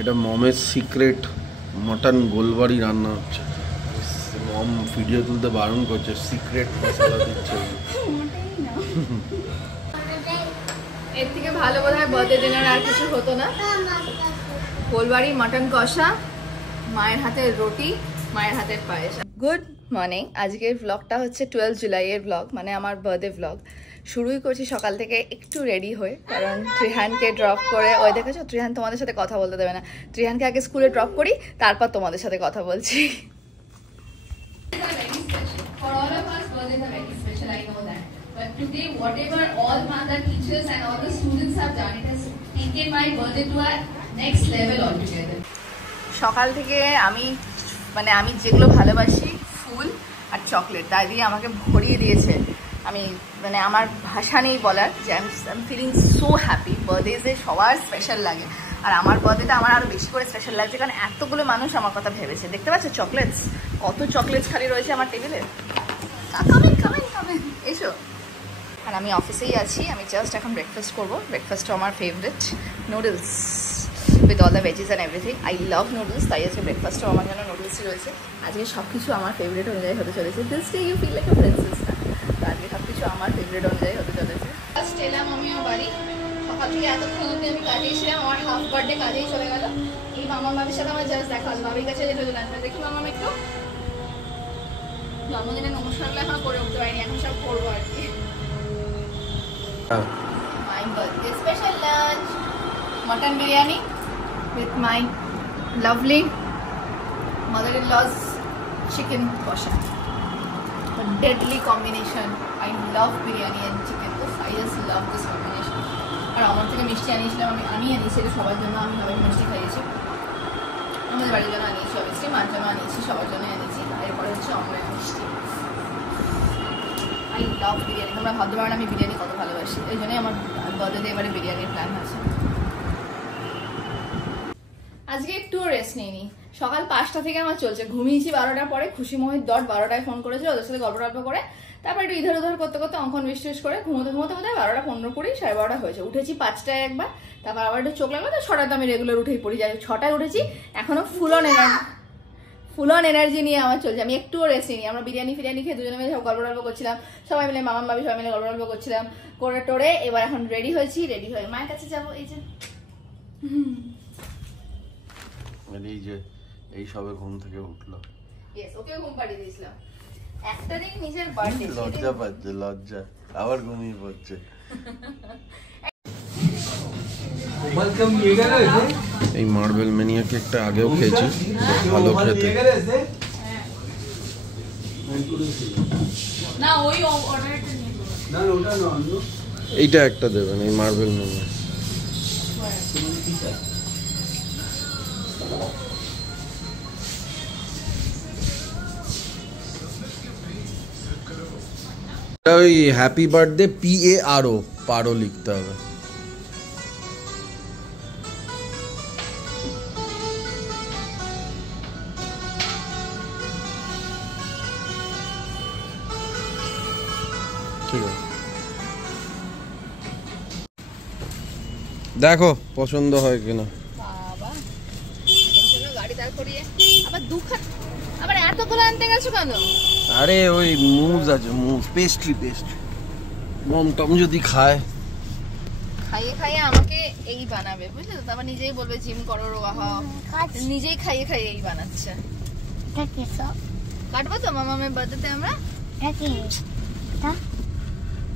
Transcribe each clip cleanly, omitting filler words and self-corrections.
এটা মমের secret mutton Golbari রান্না হচ্ছে। মম ভিডিও তুলতে বারণ করছে, সিক্রেট মশলা দিচ্ছে। এর থেকে ভালো বোধহয় বার্থডে ডিনার আর কিছু হতো না। গোলবাড়ি মটন কষা, মায়ের হাতের রুটি, মায়ের হাতের পায়েস। Good morning. আজকের ব্লগটা হচ্ছে 12 জুলাইয়ের ব্লগ, মানে আমার বার্থডে ব্লগ। শুরুই করছি সকাল থেকে একটু রেডি হয়ে, কারণ ত্রিহানকে ড্রপ করে, ওই দেখেছো ত্রিহান তোমাদের সাথে কথা বলতে দেবে না। ত্রিহানকে আগে স্কুলে ড্রপ করি, তারপর তোমাদের সাথে কথা বলছি। But today, whatever all mother teachers and all the students have done, it has taken my birthday to a next level altogether. সকাল থেকে আমি যেগুলো ভালোবাসি, ফুল আর চকলেট, তাই দিয়ে আমাকে ভরিয়ে দিয়েছে। আমি আমার ভাষা নেই বলার যে I am feeling so happy. Birthday সবার স্পেশাল লাগে, আর আমার বার্থডেটা আমার আরো বেশি করে স্পেশাল লাগছে, কারণ এতগুলো মানুষ আমার কথা ভেবেছে। দেখতে পাচ্ছ চকলেটস, কত চকলেটস খালি রয়েছে আমার টেবিলে। এসো। আর আমি অফিসেই আছি, আমি জাস্ট এখন ব্রেকফাস্ট করবো। ব্রেকফাস্টও আমার favourite, noodles with all the veggies and everything. I love noodles, তাই আজকে ব্রেকফাস্টও আমার জন্য নুডলসই রয়েছে। আজকে সব কিছু আমার ফেভারিট অনুযায়ী হতে চলেছে। This day you feel like a princess না, তো আজকে সব কিছু আমার ফেভারিট অনুযায়ী হতে চলেছে। ফার্স্ট এলাম আমিও বাড়ি, সকাল থেকে এতক্ষণ অবধি আমি কাটিয়েছিলাম। আমার হাফ বার্থডে কাজেই চলে গেল। এই মামার বাবির সাথে আমার জাস্ট দেখা হলো, বাবির কাছে যেতে জানবে। দেখি মামাম একটু জন্মদিনের নমস্কারগুলো এখন করে উঠতে পারিনি, এখন সব করবো আর কি। My birthday special lunch, mutton biryani with my lovely mother-in-law's chicken kosha. A deadly combination. I love biryani and chicken. I just love this combination. আর আমার থেকে মিষ্টি আনিয়েছিলাম, আমি আনিয়েছি সবার জন্য। আমি সবাইকে মিষ্টি খাইয়েছি, আমাদের বাড়ির জন্য আনিয়েছি, অবশ্যই মার জন্য আনিয়েছি, সবার জন্য এনেছি। এরপরে হচ্ছে অমলেট মিষ্টি। I love biryani. তোমরা ভাবতে পারো না আমি বিরিয়ানি কত ভালোবাসি, এই জন্যই আমার বার্থডেতে এবারে বিরিয়ানির প্ল্যান আছে। আজকে একটু রেস্ট নিইনি, সকাল 5টা থেকে আমার চলছে। ঘুমিয়েছি 12টার পরে, খুশি মোহিত 12টায় ফোন করেছে, ওদের সাথে গল্প করে তারপর একটু ইধার উধার করতে করতে অঙ্কন বিশ্বাস করে ঘুমোতে বোধহয় 12:15 12:30 হয়েছে। উঠেছি 5টায় একবার, তারপর আবার একটু চোখ লাগলো, তো 6টায় তো আমি রেগুলার উঠেই পড়ি। যাই 6টায় উঠেছি, এখনো ফুল অন এনার্জি নিয়ে আমার চলছে। আমি একটুও রেস্ট নিই। আমরা বিরিয়ানি খেয়ে দুজনে মিলে সব গল্প করছিলাম, সবাই মিলে মামাম ভাবি সবাই মিলে গল্প করছিলাম করে টোরে। এবার এখন রেডি হয়েছি, রেডি হয়ে মায়ের কাছে যাবো। এই সবে ঘুম থেকে উঠলো। ইয়েস, ওকে ঘুম পাড়িয়ে দিয়েছিলাম। একটা দিন নিজের বার্থডে, লজ্জা পাচ্ছে, লজ্জা আবার ঘুমিয়ে পড়ছে। এই মার্বেল ম্যানিয়া কেকটা আগেও খেয়েছি, ভালো খেতে। এইটা একটা দেবেন, এই মার্বেল ম্যানিয়া। ওই হ্যাপি বার্থডে PARO পারো লিখতে হবে। ঠিক আছে, দেখো পছন্দ হয় কিনা। বাবা এই জন্য গাড়ি দাঁড় করিয়ে আবার দুখান আবার এতগুলো আনতে গেছো কেন? আরে ওই মুজ আছে, মুজ পেস্ট্রি মম টম যদি খাইয়ে আমাকে এই বানাবে, বুঝলে তো? তারপর নিজেই বলবে জিম করো, রোগা হও। নিজেই খাইয়ে এই বানাচ্ছে। কাটবো তো মামামের বার্থডেতে আমরা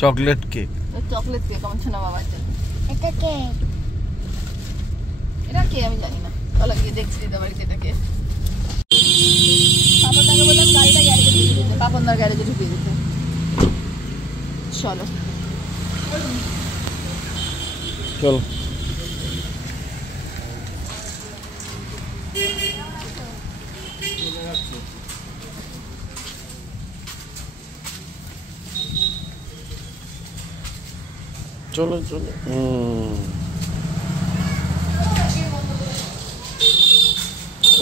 চকলেট কেক। আমার ছোনা বাবার জন্য। এটা কে আমি জানি না, চলো গিয়ে দেখছি দিতে পারি এটা কে। পাপনদাকে বললাম গাড়িটা গ্যারেজে ঢুকিয়ে দিতে, পাপনদার গ্যারেজে ঢুকিয়ে দিতে। চলো চলো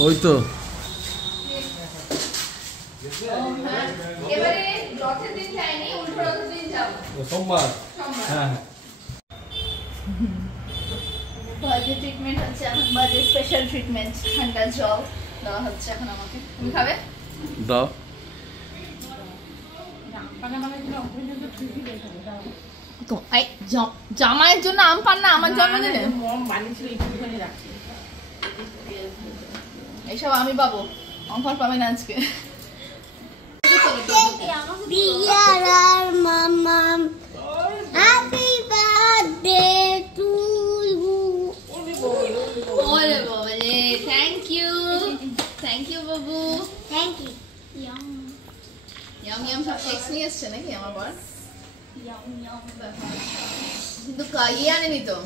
ওই তো এবারে রথের দিন যায়নি, উল্টো রথের দিন সোমবার। হ্যাঁ বার্থডে ট্রিটমেন্ট হচ্ছে এখন, বার্থডে স্পেশাল ট্রিটমেন্ট, ঠান্ডা জল দেওয়া হচ্ছে এখন আমাকে। তুমি খাবে? দাও। তো এই জামাইয়ের জন্য আম পান না আমার জন্মদিনে? এইসব আমি পাবো, অঙ্কন পাবে না আজকে। Dear Mom, happy birthday to you. ওরে বাবারে, thank you Babu. Thank you. Yum, yam সব টেক্সট নিয়ে এসছে নাকি আমার বর? yum, yum. কিন্তু ইয়ে আনেনি তো।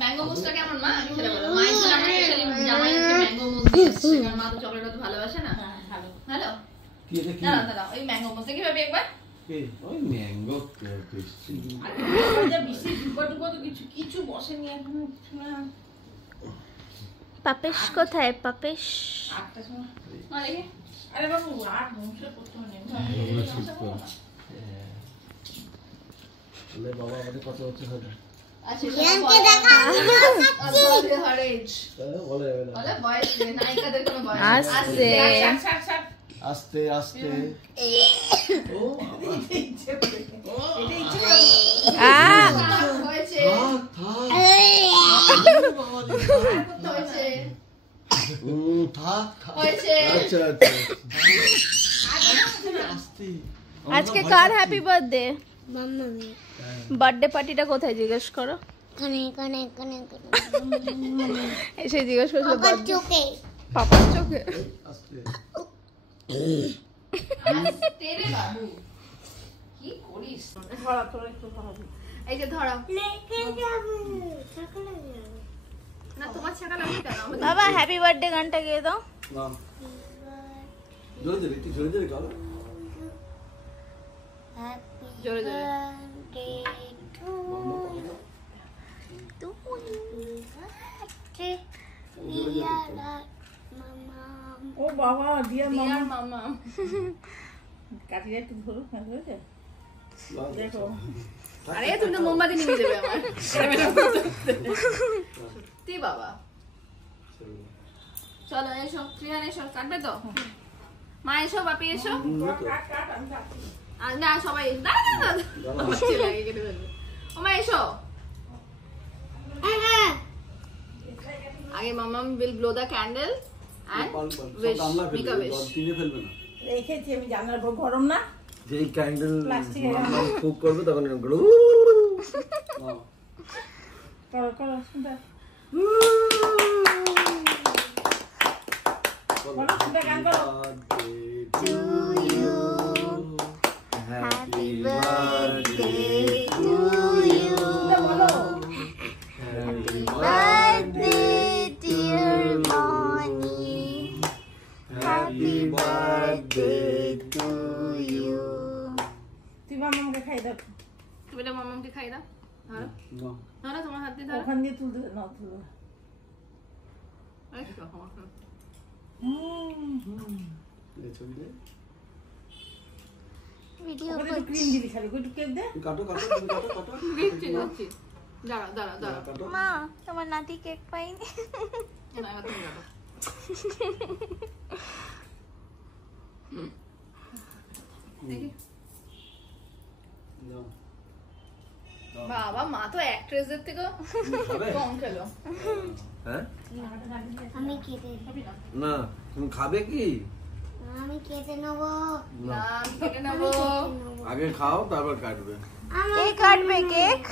ম্যাঙ্গো মুসটা কেমন মা? আমি সেটা বলবো। মায়ের জন্য আমার স্পেশালি জামাই আজকে ম্যাঙ্গো মুস দিয়ে এসছে, কারণ মা তো চকলেট তো ভালোবাসে না। ভালো ভালো। কি এটা কি? দাঁড়াও ওই ম্যাঙ্গো মুস দেখি ভাবি একবার। ওই ম্যাঙ্গো পেস্ট্রি। কিছু বসেনি এখন। পাপেশ কোথায় পাপেশ? মা দেখি। আরে বাবু আর মুখে করতে নেই। বলে বাবা আমাদের কত হচ্ছে হবে? আচ্ছা ইয়ানকে দেখা বলে হরেজ। বলে বলে বয়স নেই, নায়িকাদের কোনো বয়স আস্তে। আস্তে আস্তে। ও হয়েছে হয়েছে থাক হয়েছে। আচ্ছা আচ্ছা আস্তে। আজকে কার হ্যাপি বার্থডে? মাম্মামি। বার্থডে পার্টিটা কোথায় জিজ্ঞেস করো? কানে কানে কানে কানে এসে জিজ্ঞেস করছো পাপার চোখে। পাপার চোখে? আস্তে আস্তে রে বাবু, কি করিস? ধরা তোরা একটু ধরাবি। এই যে ধরো লেকে যাব সকালে যাব না, তোমার ছাকা লাগবে কেন? বাবা হ্যাপি বার্থডে গানটা গেয়ে দাও। না জোরে জোরে একটু জোরে জোরে গাও। হ্যাপি জোরে জোরে। Birthday to you to you dear mama. ও বাবা ডিয়ার ডিয়ার মামা মামা। কাটিয়ে একটু ধরো না ধরেছে দেখো। আরে তুমি তো মোমবাতি নিয়ে দেবে আমার। সত্যি বাবা। চলো এসো, প্রিয়ান এসো, কাটবে তো? মা এসো, বাপি এসো। কাট কাট আমি কাটি। আর না সবাই এসো। দাঁড়া দাঁড়া দাঁড়া, ছেলে আগে কেটে ফেলবে। ও মা এসো। আগে মামাম will blow the candle and wish, make a wish. তিনে ফেলবে না। রেখেছি আমি জানার পর, গরম না যেই ক্যান্ডেল প্লাস্টিক কুক করবে তখন করো করো শুনতে বলো শুনতে গান করো। To you, happy birthday to you, শুনতে বলো। happy birthday dear Moni, happy birthday to you. তুই মামাকে খাই দাও। তুমি এটা মামামকে খাই দাও। ধরো ধরো, তোমার হাত দিয়ে ধরো। ওখান দিয়ে তুলতে না তুলবে। এই দেখো, আমার হাত। ভিডিও ওখানে একটু ক্রিম দিবি খালি, একটু কেক দে। কাটো কাটো তুমি কাটো কাটো দিচ্ছি দিচ্ছি। দাঁড়াও দাঁড়াও দাঁড়াও। কাটো। মা তোমার নাতি কেক পাইনি। না, এবার তুমি কাটো। দেখি। দাও। বাবা, মা তো অ্যাক্ট্রেসদের থেকেও খাবে? কম খেলো। হ্যাঁ আমি কেটে না তুমি খাবে কি? আমি কেটে নেবো। না, আমি কেটে নেবো। আগে খাও তারপর কাটবে। কে কাটবে কেক?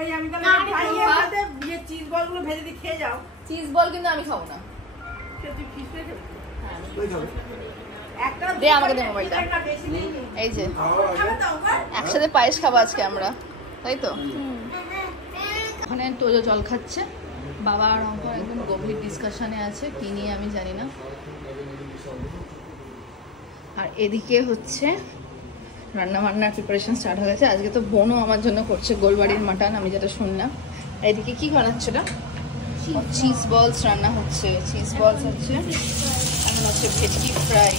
এই আমি তাহলে খাইয়ে সাথে যে চিজ বলগুলো ভেজে দিয়ে খেয়ে যাও। চিজ বল কিন্তু আমি খাবো না। তুই ফিশ ফ্রাই খাবি? ওই খাবে। একটা দে আমাকে দে মোবাইলটা। একটা বেশি নেই নি। এই যে খাবে দাও গো। একসাথে পায়েস খাবো আজকে আমরা, তাই তো? ওখানে তোজো জল খাচ্ছে, বাবা আর অঙ্কন একদম গভীর ডিসকাশনে আছে, কি নিয়ে আমি জানি না। আর এদিকে হচ্ছে রান্না বান্নার প্রিপারেশন স্টার্ট হয়ে গেছে। আজকে তো বোনও আমার জন্য করছে গোলবাড়ির মাটন, আমি যেটা শুনলাম। এদিকে কি বানাচ্ছে এটা? চিজ বলস রান্না হচ্ছে, চিজ বলস হচ্ছে, এখন হচ্ছে ভেটকি ফ্রাই।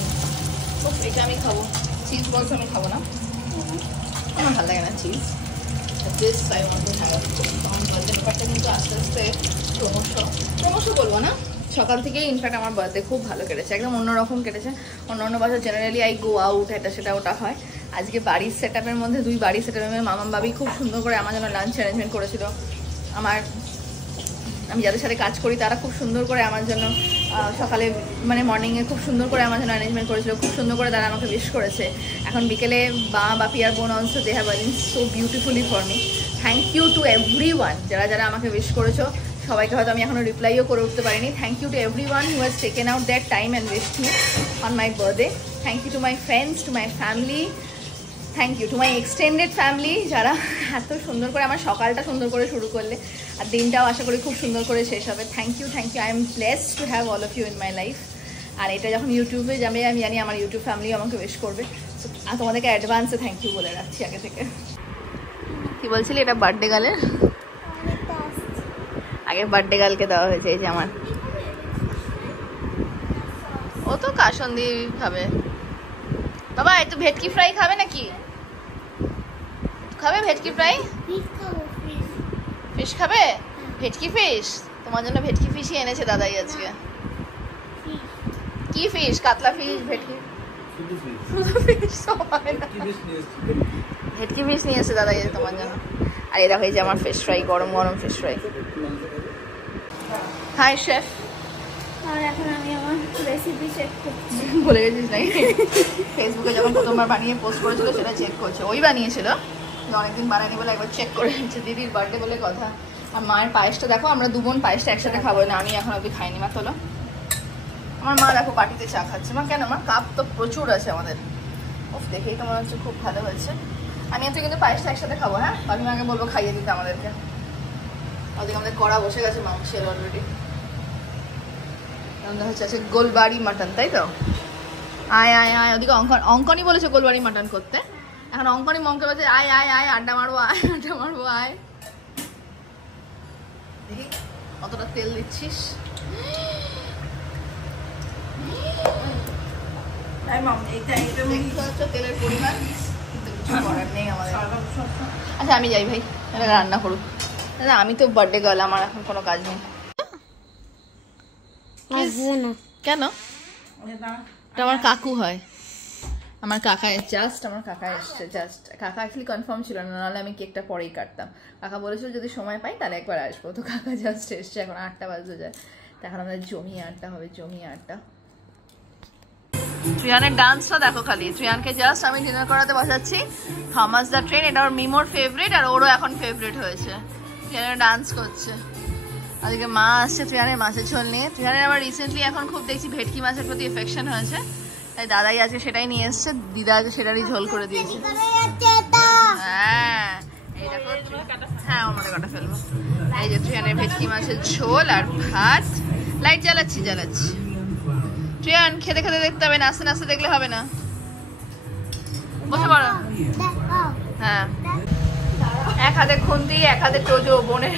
এটা আমি খাবো। চিজ বলস আমি খাবো না, আমার ভালো লাগে না cheese. This I want to have. Birthday ব্যাপারটা কিন্তু আস্তে আস্তে ক্রমশ বলবো না, সকাল থেকেই ইনফ্যাক্ট আমার বার্থডে খুব ভালো কেটেছে, একদম অন্যরকম কেটেছে। অন্য বছর জেনারেলি আই গো আউট, এটা সেটা ওটা হয়। আজকে বাড়ির সেট আপের মধ্যে বাড়ির সেট আপের মামাম বাবি খুব সুন্দর করে আমার জন্য লাঞ্চ অ্যারেঞ্জমেন্ট করেছিল। আমি যাদের সাথে কাজ করি তারা খুব সুন্দর করে আমার জন্য সকালে মানে মর্নিংয়ে খুব সুন্দর করে আমার জন্য অ্যারেঞ্জমেন্ট করেছিল, খুব সুন্দর করে তারা আমাকে উইশ করেছে। এখন বিকেলে বাপি আর বোন also they have arrange so beautifully for me. Thank you to everyone, যারা আমাকে উইশ করেছো সবাইকে হয়তো আমি এখনও রিপ্লাইও করে উঠতে পারিনি। Thank you to everyone who has taken out that time and wished me on my birthday. Thank you to my friends, to my family, thank you to my extended family, যারা এত সুন্দর করে আমার সকালটা সুন্দর করে শুরু করলে আর দিনটাও আশা করি খুব সুন্দর করে শেষ হবে। Thank you, I am blessed to have all of you in my life. আর এটা যখন ইউটিউবে যাবে আমি জানি আমার ইউটিউব ফ্যামিলি আমাকে উইশ করবে, আর তোমাদেরকে অ্যাডভান্সে থ্যাংক ইউ বলে রাখছি আগে থেকে। কি বলছিলি এটা বার্থডে গালের? আগের বার্থডে গালকে দেওয়া হয়েছে এই যে আমার। ও তো কাসন্দি খাবে। বাবা একটু ভেটকি ফ্রাই খাবে নাকি? খাবে ভেটকি ফ্রাই? ফিশ খাবে? ভেটকি ফিশ? তোমার জন্য ভেটকি ফিশই এনেছে দাদাই আজকে। কি ফিশ? কাতলা ফিশ, ভেটকি ভেটকি ফিশ নিয়ে এসেছে দাদাই তোমার জন্য। আর এই দেখো এই যে আমার ফিশ ফ্রাই, গরম গরম ফিশ ফ্রাই। Hi chef. আর এখন আমি আমার রেসিপি চেক করছি। বলে গেছিস নাকি? ফেসবুকে যখন প্রথমবার বানিয়ে পোস্ট করেছিল সেটা চেক করছে। ওই বানিয়েছিল, অনেকদিন বানায়নি বলে একবার চেক করে নিচ্ছে। দিদির বার্থডে বলে কথা। আর মায়ের পায়েসটা দেখো, আমরা দু বোন পায়েসটা একসাথে খাবো না, আমি এখন অবধি খাইনি। মা তোলো। আমার মা দেখো পার্টিতে চা খাচ্ছে। মা কেন? আমার কাপ তো প্রচুর আছে আমাদের। ওফ, দেখেই তো মনে হচ্ছে খুব ভালো হয়েছে। আমি তো কিন্তু পায়েসটা একসাথে খাবো। হ্যাঁ, আমি মাকে বলবো খাইয়ে দিতে আমাদেরকে। ওদিকে আমাদের কড়া বসে গেছে মাংসের অলরেডি। হচ্ছে আছে গোলবাড়ি মাটন, তাই তো? আয় আয় আয়, ওদিকে অঙ্কনই বলেছে গোলবাড়ি মাটন করতে। এখন অঙ্কনই মমকে বলছে আয় আয় আয়, আড্ডা মারবো, আয় আড্ডা মারবো, আয়। দেখি কতটা তেল দিচ্ছিস। তেলের পরিমাণ কিছু করার নেই আমাদের। আচ্ছা আমি যাই ভাই, এটা রান্না করুক। না আমি তো বার্থডে গার্ল, আমার এখন কোনো কাজ নেই। কেন? আমার কাকু হয়, আমার কাকা এসছে জাস্ট। কাকা অ্যাকচুয়ালি কনফার্ম ছিল না, নাহলে আমি কেকটা পরেই কাটতাম। কাকা বলেছিল যদি সময় পাই তাহলে একবার আসবো। তো কাকা জাস্ট এসছে, এখন 8টা বাজতে যায়। তো এখন আমাদের জমিয়ে আড্ডা হবে, জমিয়ে আড্ডা। ত্রিয়ানের ডান্সটা দেখো খালি। ত্রিয়ানকে জাস্ট আমি ডিনার করাতে বসাচ্ছি। থমাস দ্য ট্রেন, এটা ওর মিমোর ফেভারিট, আর ওরও এখন ফেভারিট হয়েছে। ত্রিয়ানের ডান্স করছে। আজকে মা আসছে ত্রিয়ানের মাছের ঝোল নিয়ে। ত্রিয়ানের আবার রিসেন্টলি এখন খুব দেখছি ভেটকি মাছের প্রতি এফেকশন হয়েছে, তাই দাদাই আজকে সেটাই নিয়ে এসছে। দিদা আজকে সেটারই ঝোল করে দিয়েছে। হ্যাঁ এই দেখো, হ্যাঁ ওর মধ্যে কাটা ফেলবো। এই যে ত্রিয়ানের ভেটকি মাছের ঝোল আর ভাত। লাইট জ্বালাচ্ছি। ত্রিয়ান খেতে খেতে দেখতে হবে, নাচতে নাচতে দেখলে হবে না। বসে পড়ো। হ্যাঁ, এক হাতে খুন্তি, এক হাতে টোজো। বোনের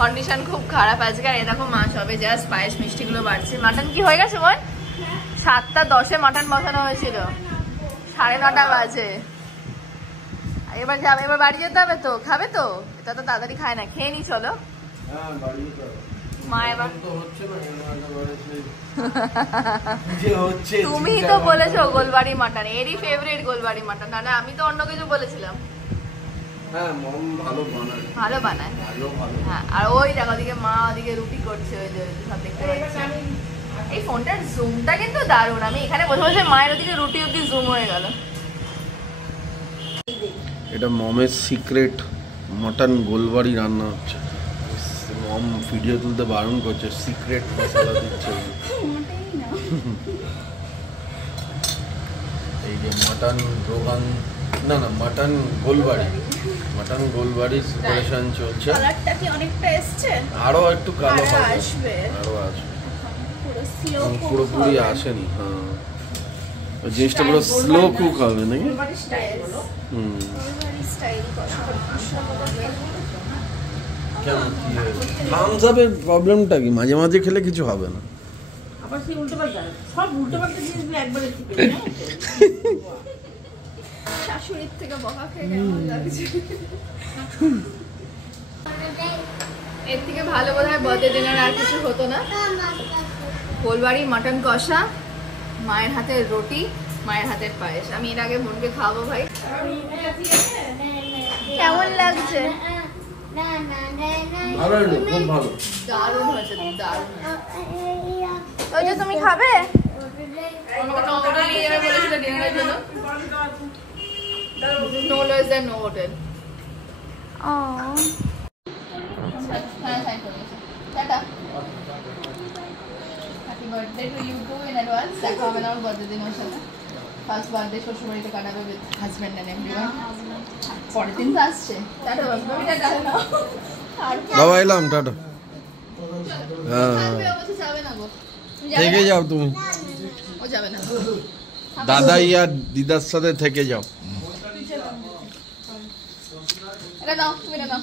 কন্ডিশন খুব খারাপ আজকে। আর এ দেখো মা সবে জাস্ট পায়েস মিষ্টিগুলো বাড়ছে। মাটন কি হয়ে গেছে বোন? 7:10 মাটন বসানো হয়েছিল, 9:30 বাজে। এবার যাবে, এবার বাড়ি যেতে হবে তো। খাবে তো? এটা তো তাড়াতাড়ি খায় না, খেয়ে নি চলো। মা এবার তুমি তো বলেছো গোলবাড়ি মাটন, এরই ফেভারিট গোলবাড়ি মাটন, নাহলে আমি তো অন্য কিছু বলেছিলাম। ভালো বানায়। হ্যাঁ, আর ওই দেখো ওদিকে মা ওদিকে রুটি করছে, ওই যে সব দেখতে পাচ্ছি। এই ফোনটার জুমটা কিন্তু দারুণ। আমি এখানে বসে বসে মায়ের ওদিকে রুটি অব্দি জুম হয়ে গেল। এটা মমের সিক্রেট মটন গোলবাড়ি রান্না হচ্ছে। মম ভিডিও তুলতে বারণ করছে, সিক্রেট মশলা দিচ্ছে। এই যে মটন রোগান, না মটন গোলবাড়ির প্রিপারেশন চলছে। কালারটা কি অনেকটা এসছে? আরো একটু কালো হবে, আসবে, আরো আসবে। পুরোপুরি আসেনি। হ্যাঁ, জিনিসটা পুরো স্লো কুক হবে নাকি? কেমন থামস আপের প্রবলেমটা কি? মাঝে মাঝে খেলে কিছু হবে না। আবার সেই উল্টো পাল্টা সব উল্টো পাল্টা জিনিস একবারে শাশুড়ির থেকে বকা খেয়ে কেমন লাগছে। এর থেকে ভালো বোধ হয় বার্থডে ডিনার আর কিছু হতো না। গোলবাড়ি মাটন কষা, মায়ের হাতের রুটি, মায়ের হাতের পায়েস। আমি এর আগে বোনকে খাওয়াবো ভাই। কেমন লাগছে? ভালো হলো, খুব ভালো। দারুণ হয়েছে, দারুণ। ওই যে তুমি খাবে? আমাকে টমেটো নিয়ে যাবে বলেছিল ডিনারের জন্য। No less than no hotel. টাটা। Happy birthday to you too in advance. দেখা হবে না আমার বার্থডে দিন ওর সাথে। ফার্স্ট বার্থডে শ্বশুরবাড়িতে কাটাবে উইথ হাজব্যান্ড এন্ড এভরিওয়ান। পরের দিন তো আসছে। টাটা বাবা, টাটা নাও। বাবা এলাম, টাটা। হ্যাঁ থাকবে, ও বলছে যাবে না গো। থেকে যাও তুমি, ও যাবে না। দাদাই আর দিদার সাথে থেকে যাও। এটা নাও, তুমি এটা নাও।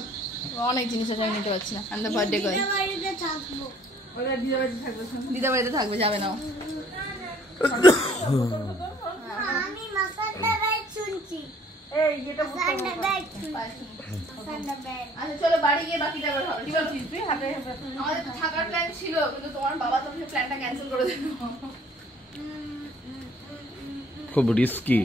অনেক জিনিস আছে, আমি নিতে পারছি না। আমি তো বার্থডে করি। ওরা দিদা বাড়িতে থাকবে। দিদা বাড়িতে থাকবে, যাবে না। আমি মাসান্ডা ব্যাগ শুনছি। এই এটা আচ্ছা চলো বাড়ি গিয়ে বাকিটা আবার হবে। কি বলছিস তুই? আমাদের তো থাকার প্ল্যান ছিল, কিন্তু তোমার বাবা তো প্ল্যানটা ক্যান্সেল করে দিল। খুব risky.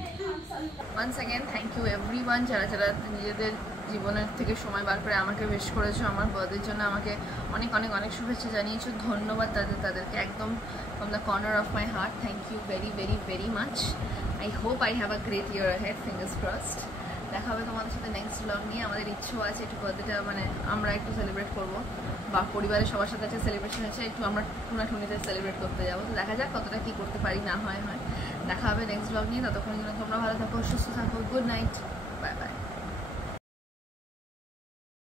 Once again thank you everyone, যারা যারা নিজেদের জীবনের থেকে সময় বার করে আমাকে উইশ করেছো, আমার বার্থডের জন্য আমাকে অনেক অনেক অনেক শুভেচ্ছা জানিয়েছো। ধন্যবাদ তাদেরকে একদম from the corner of my heart. Thank you very very very much. I hope I have a great year ahead, fingers crossed. দেখা হবে তোমাদের সাথে নেক্সট ব্লগ নিয়ে। আমাদের ইচ্ছেও আছে একটু বার্থডেটা মানে আমরা একটু সেলিব্রেট করবো, বা পরিবারের সবার সাথে একটা সেলিব্রেশন আছে, একটু আমরা টুনাটুনিতে সেলিব্রেট করতে যাবো। তো দেখা যাক কতটা কী করতে পারি না হয়। দেখা হবে নেক্সট ব্লগ নিয়ে। ততক্ষণ তোমরা ভালো থাকো, সুস্থ থাকো। Good night.